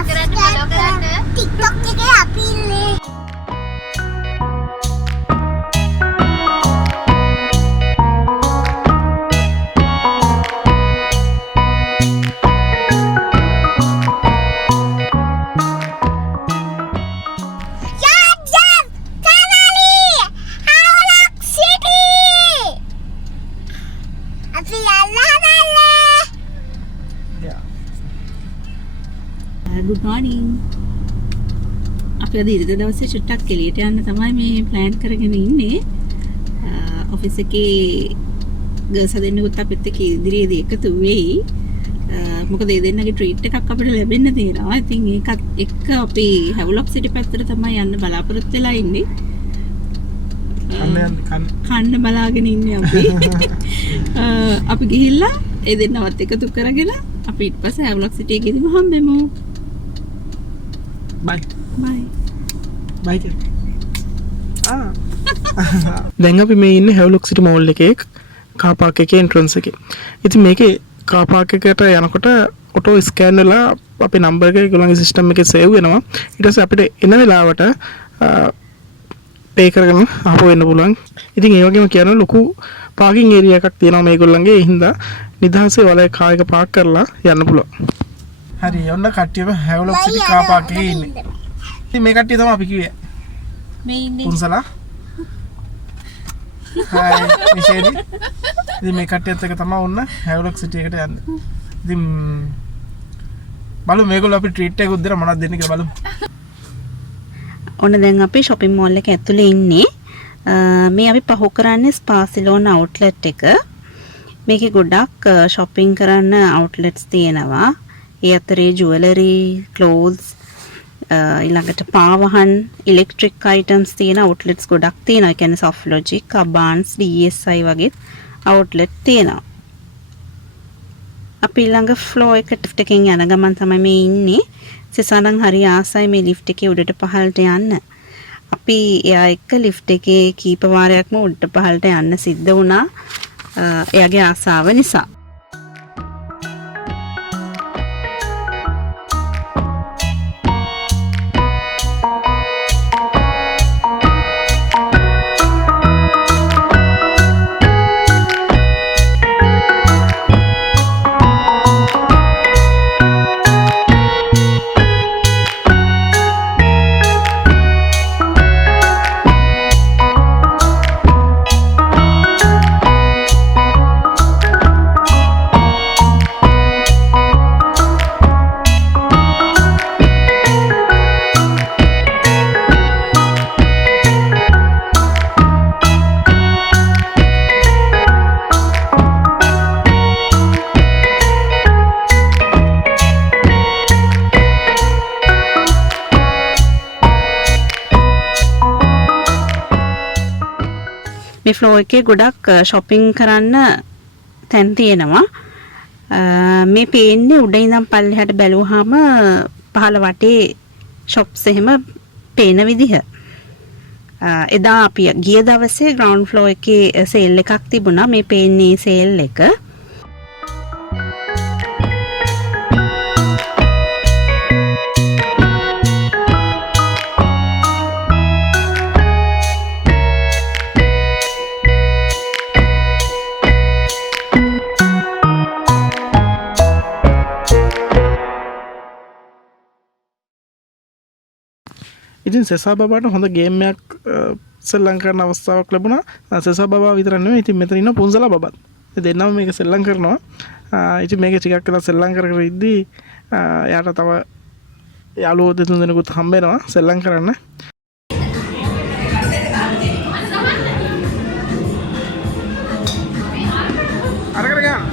TikTok එකේ අපි ඉන්නේ. Good morning. අපි අද ඉරිදා දවසේ චුට්ටක් එළියට යන්න තමයි මේ plan කරගෙන ඉන්නේ. ඔෆිස් එකේ ගර්ල්ස් දෙන්නෙකුත් අපිත් එක්ක ඉදිරියේදී එකතු වෙයි. මොකද ඒ දෙන්නගේ ට්‍රීට් එකක් අපිට ලැබෙන්න තියෙනවා. ඉතින් ඒකත් එක්ක අපි හැවුලොක් සිටි පැත්තට තමයි යන්න බලාපොරොත්තු වෙලා ඉන්නේ. කන්න බලාගෙන ඉන්නේ අපි. අපි ගිහිල්ලා ඒ දෙන්නවත් එකතු කරගෙන අපි ඊට පස්සේ හැවුලොක් සිටි එකේදීම හම්බෙමු. Bye. Bye. Bye. දැන් අපි මේ ඉන්නේ හැවලොක් සිටි මෝල් එකේ කාර් පාක් එකේ එන්ට්‍රන්ස් එකේ. ඉතින් මේකේ කාර් පාක් එකට යනකොට ඔටෝ ස්කෑන් වෙලා අපේ නම්බර් එක ඒගොල්ලන්ගේ සිස්ටම් එකේ සේව් වෙනවා. ඊට පස්සේ අපිට එන වෙලාවට පේ කරගෙන ආපහු එන්න පුළුවන්. ඉතින් ඒ වගේම කියනවා ලොකු පාකින් ඒරියා එකක් තියෙනවා මේගොල්ලන්ගේ. ඒ හින්දා නිදහසේ වලේ කාර් එක පාක් කරලා යන්න පුළුවන්. හරි ඔන්න කට්ටියම හැවලොක් සිටි කාර් පාක් එකේ ඉන්නේ. ඉතින් මේ කට්ටිය තමයි අපි කිව්වේ. මේ ඉන්නේ පුන්සලා. හායි මිෂේලි. ඉතින් මේ කට්ටියත් එක තමයි ඔන්න හැවලොක් සිටි එකට යන්නේ. ඉතින් බලමු මේගොල්ලෝ අපි ට්‍රීට් එකක් උද්දේට මොනවද දෙන්නේ කියලා බලමු. ඔන්න දැන් අපි shopping mall එක ඇතුලේ ඉන්නේ. මේ අපි පහු කරන්නේ ස්පාසිලෝන අවුට්ලට් එක. මේකේ ගොඩක් shopping කරන්න outlets තියෙනවා. ඒ අතරේ jewelry, clothes, ඊළඟට පාවහන්, electric items තියෙන outlets ගොඩක් තියෙනවා. ඒ කියන්නේ Softlogic, Abans, DSI වගේ outlet තියෙනවා. අපි ඊළඟ floor එකට lift එකෙන් යන ගමන් තමයි මේ ඉන්නේ. සසඳන් හරි ආසයි මේ lift එකේ උඩට පහළට යන්න. අපි එයා එක්ක lift එකේ කීප වාරයක්ම උඩට පහළට යන්න සිද්ධ වුණා. එයාගේ ආසාව නිසා. මේ ෆ්ලෝ එකේ ගොඩක් shopping කරන්න තැන් තියෙනවා. මේ පේන්නේ උඩ ඉඳන් පල්ලෙහාට බැලුවාම පහළ වටේ shops එහෙම පේන විදිහ. එදා අපි ගිය දවසේ ground floor එකේ sale එකක් තිබුණා. මේ පේන්නේ sale එක. ඉතින් සෙසා බබාට හොඳ ගේම් එකක් සෙල්ලම් කරන අවස්ථාවක් ලැබුණා. සෙසා බබා විතර නෙමෙයි ඉතින් මෙතන ඉන්න පුන්සලා බබත්. දෙන්නම මේක සෙල්ලම් කරනවා. ඉතින් මේක ටිකක් වෙලා සෙල්ලම් කර කර ඉද්දි එයාට තව යාළුවෝ දෙතුන් දෙනෙකුත් හම්බ වෙනවා සෙල්ලම් කරන්න. අරගෙන ගන්න.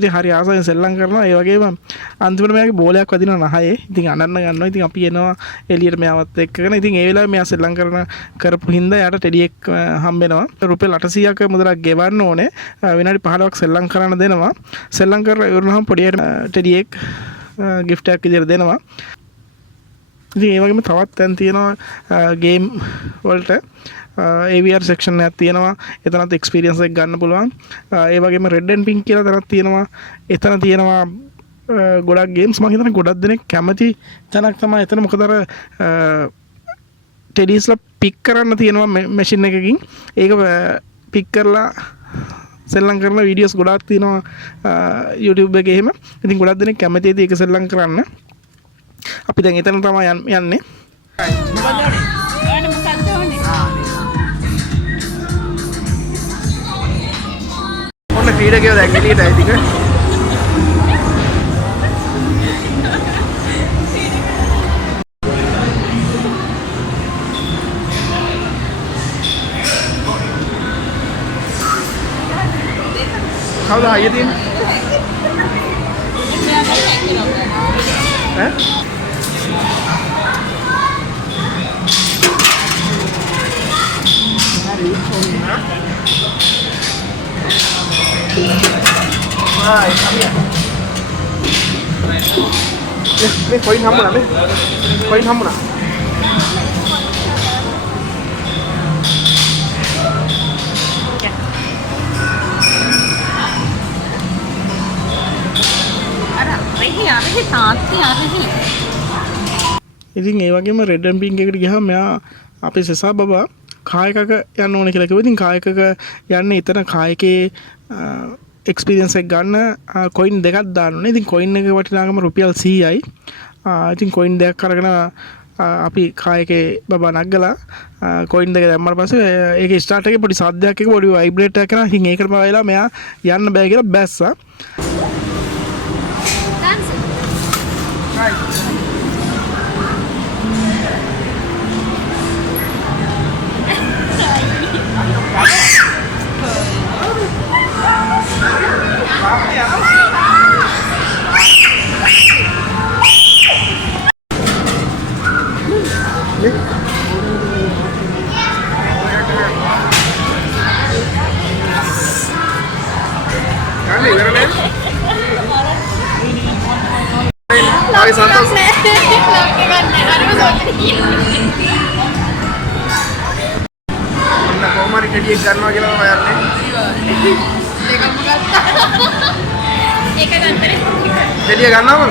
ඉතින් හරි ආසයෙන් සෙල්ලම් කරනවා. ඒ වගේම අන්තිමට මෙයාගේ බෝලයක් වදිනවා නහයේ. ඉතින් අනන්න ගන්නවා. ඉතින් අපි එනවා එළියට මෙයාවත් එක්කගෙන. ඉතින් ඒ වෙලාවේ මෙයා සෙල්ලම් කරපු හින්දා යාට ටෙඩියෙක් හම්බෙනවා. රුපියල් 800ක මුදලක් ගෙවන්න ඕනේ. විනාඩි 15ක් සෙල්ලම් කරන්න දෙනවා. සෙල්ලම් කරලා ඉවරනහම පොඩියට ටෙඩියෙක් gift එකක් විදියට දෙනවා. ඉතින් ඒ වගේම තවත් තැන් තියෙනවා ගේම් වලට AVR section එකක් තියෙනවා. එතනත් experience එක ගන්න පුළුවන්. ඒ වගේම red and pink කියලා තැනක් තියෙනවා. එතන තියෙනවා ගොඩක් ගේම්ස්. මම හිතන්නේ ගොඩක් දෙනෙක් කැමති තැනක් තමයි එතන. මොකද අර ටෙඩිස්ලා පික් කරන්න තියෙනවා මැෂින් එකකින්. ඒක පික් කරලා සෙල්ලම් කරන වීඩියෝස් ගොඩාක් තියෙනවා YouTube එකේ එහෙම. ඉතින් ගොඩක් දෙනෙක් කැමතියි ඒක සෙල්ලම් කරන්න. අපි දැන් එතන තමයි යන්නේ. ඔන්න ක්‍රීඩකයෝ දැන් එළියට ඇවිත් ටික. කවුද ආයේ තියෙන්නේ? ඈ? Hai, kami ya. Nih, koin kamu nak, koin kamu nak. ඉතින් ඒ වගේම රෙඩ් ඇන්ඩ් පින්ක් එකට ගියාම මෙයා අපේ සෙසා බබා කායකක යන්න ඕනේ කියලා කිව්වා. ඉතින් කායකක යන්නේ එතන කායකේ එක්ස්පීරියන්ස් එක ගන්න කොයින් දෙකක් දාන්න ඕනේ. ඉතින් කොයින් එක වටිනාකම රුපියල් 100යි. ඉතින් කොයින් දෙකක් අරගෙන අපි කායකේ බබා නග්ගලා කොයින් දෙක දැම්මම පස්සේ ඒකේ ස්ටාර්ට් එකේ පොඩි සද්දයක් එක පොඩි වයිබ්‍රේට් එකක් කරනවා. ඉතින් ඒකට බලලා මෙයා යන්න බෑ කියලා බැස්සා. Ay, Santos. Nah, kau mari ke dia kan lagi lah bayarnya. Jadi dia kan apa?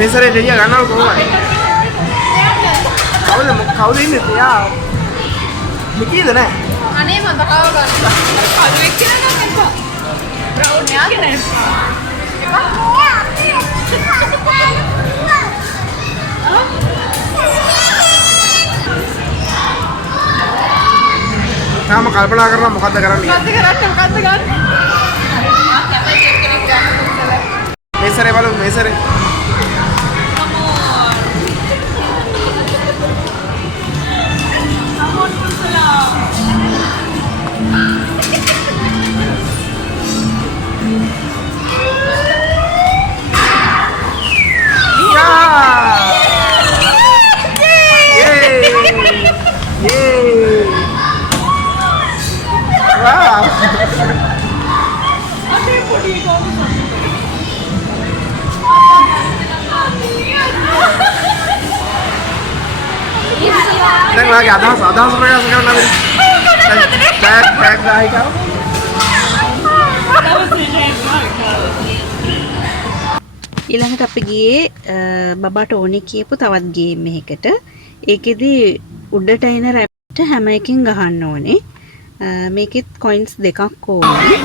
Mesare dia kan apa kau? Kau ini ya. Miki itu nih. Aneh mantap kau kan. Kalau mikirnya kan apa? Brownnya kan? Nah, mau kalpana karena mau kata karena nih. Kata kan. Mesare balu mesare. Đang lagi atas mereka sekarang nanti. Tag dah kau. ඊළඟට අපි ගියේ බබාට ඕනේ කියපු තවත් game එකකට. ඒකෙදි උඩට එන රැප්ට හැම එකකින් ගහන්න ඕනේ. මේකෙත් කොයින්ස් දෙකක් ඕනේ.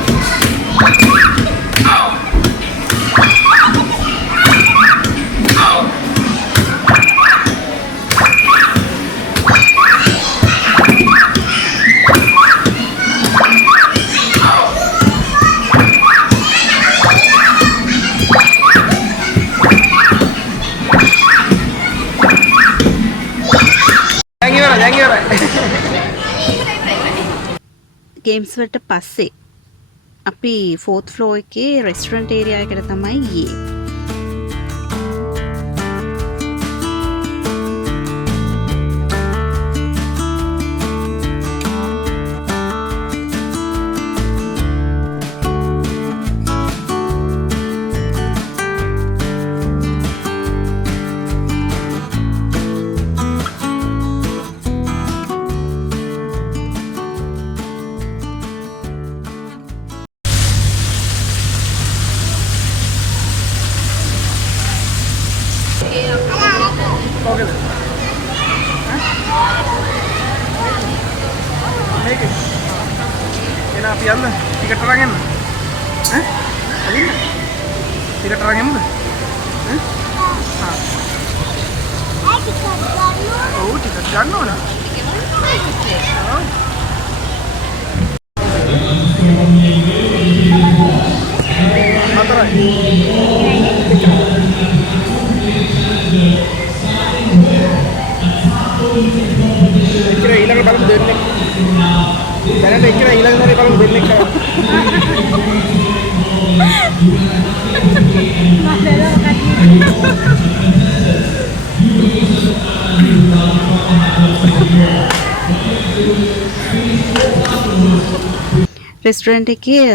ගේම්ස් වලට පස්සේ අපි 4th floor එකේ රෙස්ටොරන්ට් ඒරියා එකට තමයි ගියේ. මොකද? මේක. එන අපි යන්න ටිකට් අරන් එන්න. අලින්න. ටිකට් අරන් එමුද? ඔව් ටිකට් ගන්න ඕන. හතරයි. ඉතින් ඊළඟ බලමු දෙන්නේ. දැනට ඉතින් ඊළඟ දේ බලමු දෙන්නේ කියලා. රෙස්ටොරන්ට් එකේ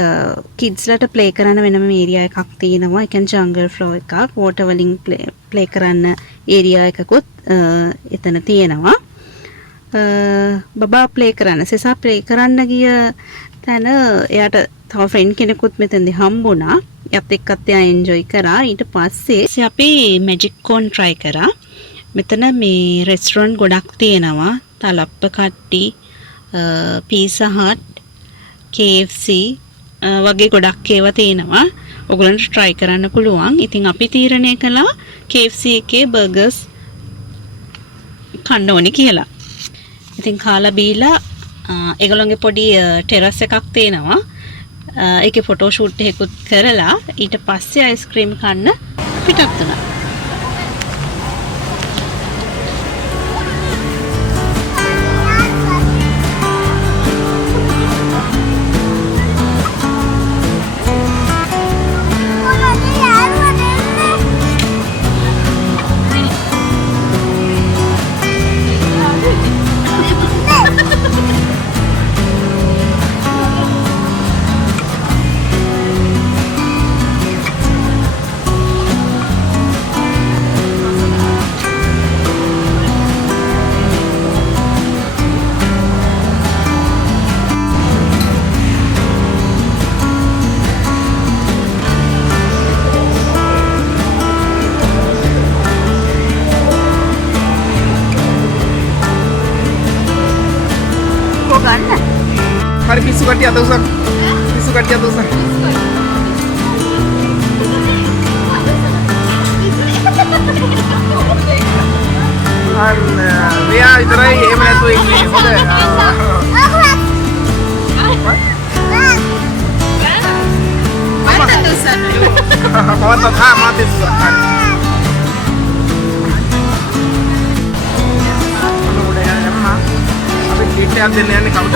කිඩ්ස්ලට ප්ලේ කරන්න වෙනම ඒරියා එකක් තියෙනවා. ඒ කියන්නේ ජංගල් ෆ්ලෝ එකක්, වෝටර් වලින් ප්ලේ කරන්න ඒරියා එකකුත් එතන තියෙනවා. බබා ප්ලේ කරන්න, සෙසා ප්ලේ කරන්න ගිය තැන එයාට තව ෆ්‍රෙන්ඩ් කෙනෙකුත් මෙතනදී හම්බුණා. එයත් එක්කත් එයා එන්ජොයි කරා. ඊට පස්සේ අපි මැජික් කෝන් try කරා. මෙතන මේ රෙස්ටොරන්ට් ගොඩක් තියෙනවා. තලප්ප කට්ටි, පීසා හට්, KFC වගේ ගොඩක් ඒවා තියෙනවා. ඔයගොල්ලන්ට try කරන්න පුළුවන්. ඉතින් අපි තීරණය කළා KFC එකේ බර්ගර්ස් කන්න ඕනේ කියලා. ඉතින් කාලා බීලා ඒගොල්ලන්ගේ පොඩි ටෙරස් එකක් තියෙනවා. ඒකේ ෆොටෝ ෂූට් එකකුත් කරලා ඊට පස්සේ අයිස්ක්‍රීම් කන්න පිටත් වුණා. හරි පිස්සු කට්ටිය අත උසන්. පිස්සු කට්ටිය අත උසන්. මෙයා විතරයි එහෙම නැතුව ඉන්නේ. හොඳ. පවත්ත තා මාත් ඉස්සුවා. අපි ටීට් එකක් දෙන්න යන්නේ කවුද?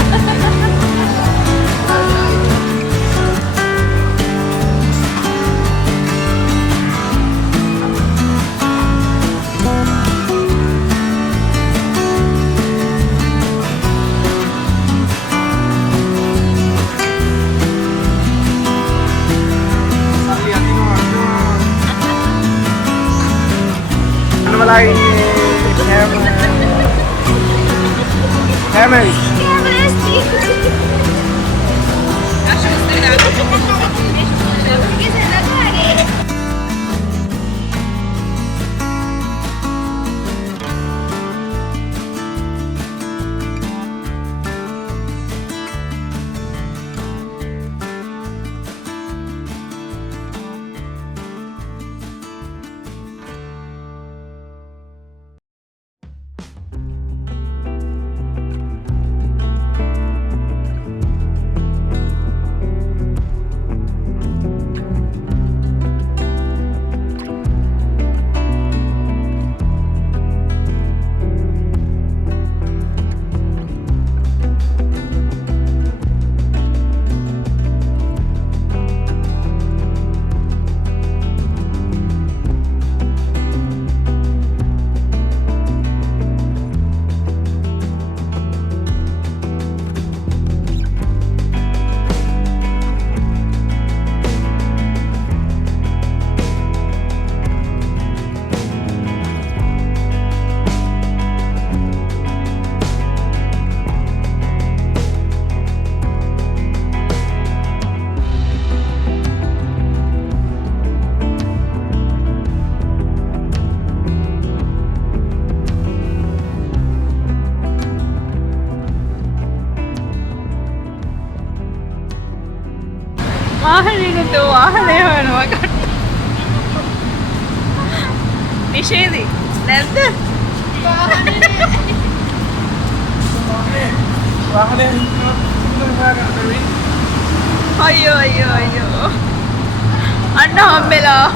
Hammer. වාහනේ හොයනවා කට. නිෂේදී නැද්ද? වාහනේ අයියෝ අයියෝ අයියෝ. අන්න හම්බෙලා.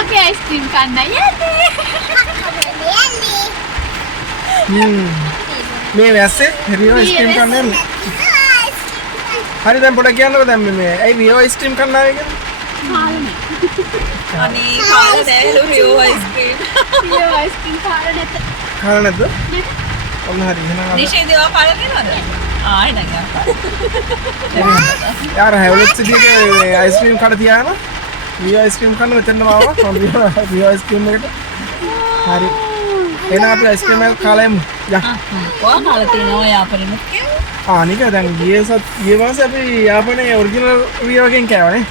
අපි අයිස්ක්‍රීම් කන්න යන්නේ. මේ වැස්සේ රියෝ අයිස්ක්‍රීම් කන්න යන්නේ. හරි දැන් පොඩක් කියන්නකෝ දැන් මේ ඇයි රියෝ අයිස්ක්‍රීම් කන්න ආවේ කියලා? අනේ කාලා දැල්ලු රියෝ අයිස්ක්‍රීම්. රියෝ අයිස්ක්‍රීම් කාලා නැත. කාලා නැද්ද? ඔන්න හරි එහෙනම් නිෂේදී ඔයා කාලා නේද? ආයි නං यार हैवलट सिटी के आइसक्रीम කඩ තියාන රියෝ අයිස්ක්‍රීම් කන්න මෙතනම ආවා මම රියෝ අයිස්ක්‍රීම් එකට හරි එහෙනම් අපි අයිස්ක්‍රීම් එක කාලා යමු යා ඔයා කාලා තියෙනවා යාපනේත් අනික දැන් ගිය මාසේ අපි යාපනයේ ඔරිජිනල් රියෝ එකෙන් කෑවනේ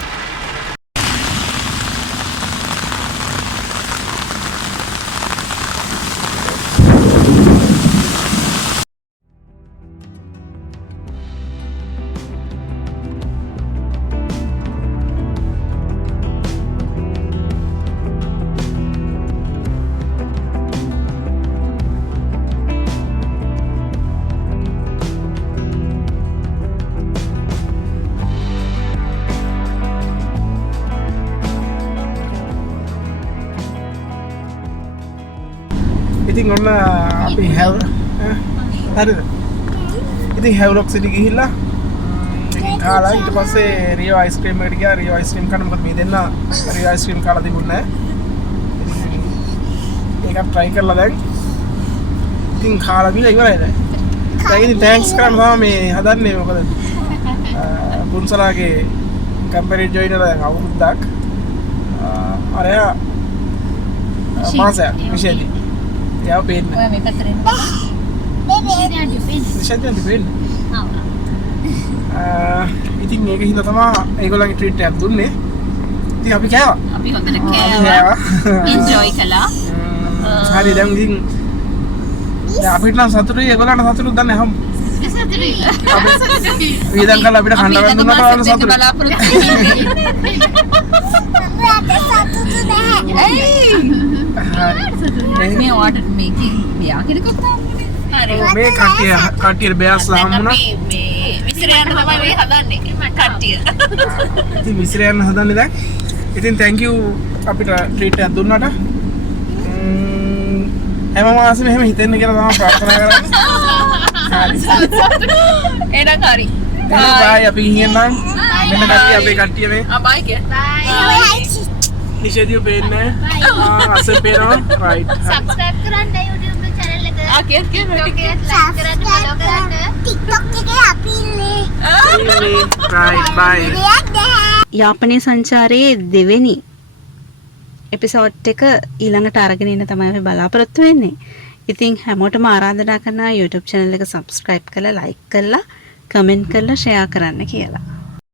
ඉතින් ඔන්න අපි හරිද ඉතින් හැවලොක් සිටි ගිහිල්ලා ඉතින් කාලා ඊට පස්සේ රියෝ අයිස්ක්‍රීම් එකට ගියා රියෝ අයිස්ක්‍රීම් කන්න මොකද මේ දෙන්න රියෝ අයිස්ක්‍රීම් කාලා තිබුණේ නැහැ ඒකත් try කරලා දැන් ඉතින් කාලා බිලා ඉවරයි දැන් ඉතින් thanks කරන්න තමයි මේ හදන්නේ මොකද පුන්සලාගේ කම්පැනි ජොයිනර් දැන් අවුරුද්දක් අරයා මාසයක් විශේෂයි याव पेन ඔයා මේ පැත්තට එන්න. निशांत पेन ඉතින් මේක හින්දා තමයි ඒගොල්ලන්ගේ ට්‍රීට් එකක් දුන්නේ ඉතින් අපි කෑවා අපි හොඳට කෑවා එන්ජොයි කළා හරි දැන් ඉතින් අපිට නම් සතුටුයි ඒගොල්ලන්ට සතුටුයි දන්නේ හැම වේදන් කරලා අපිට කන්න ගන්න දුන්නාට වල සතුටුයි බලාපොරොත්තු මේ ඔයාට මේකේ මෙයා කෙනෙකුත් තාන්නේ හරි මේ කට්ටිය බෑස්ලා හම්බුණා මේ විසිර යන්න තමයි මේ හදන්නේ කට්ටිය ඉතින් විසිර යන්න හදන්නේ දැන් ඉතින් thank you අපිට ට්‍රීට් එකක් දුන්නාට හැම මාසෙම එහෙම හිතෙන්න කියලා තමයි ප්‍රාර්ථනා කරන්නේ එහෙනම් හරි බයි අපි ගිහින් නම් මෙන්න කට්ටිය අපේ කට්ටිය මේ බයි කිය නිෂේදියෝ පේන්නේ අසෙන් පේනවා රයිට් subscribe කරන්න YouTube channel එක කිය like කරන්න follow කරන්න TikTok එකේ අපි ඉන්නේ රයිට් බයි යාපනයේ සංචාරයේ දෙවෙනි එපිසෝඩ් එක ඊළඟට අරගෙන ඉන්න තමයි අපි බලාපොරොත්තු වෙන්නේ. ඉතින් හැමෝටම ආරාධනා කරනවා YouTube channel එක subscribe කරලා like කරලා comment කරලා share කරන්න කියලා.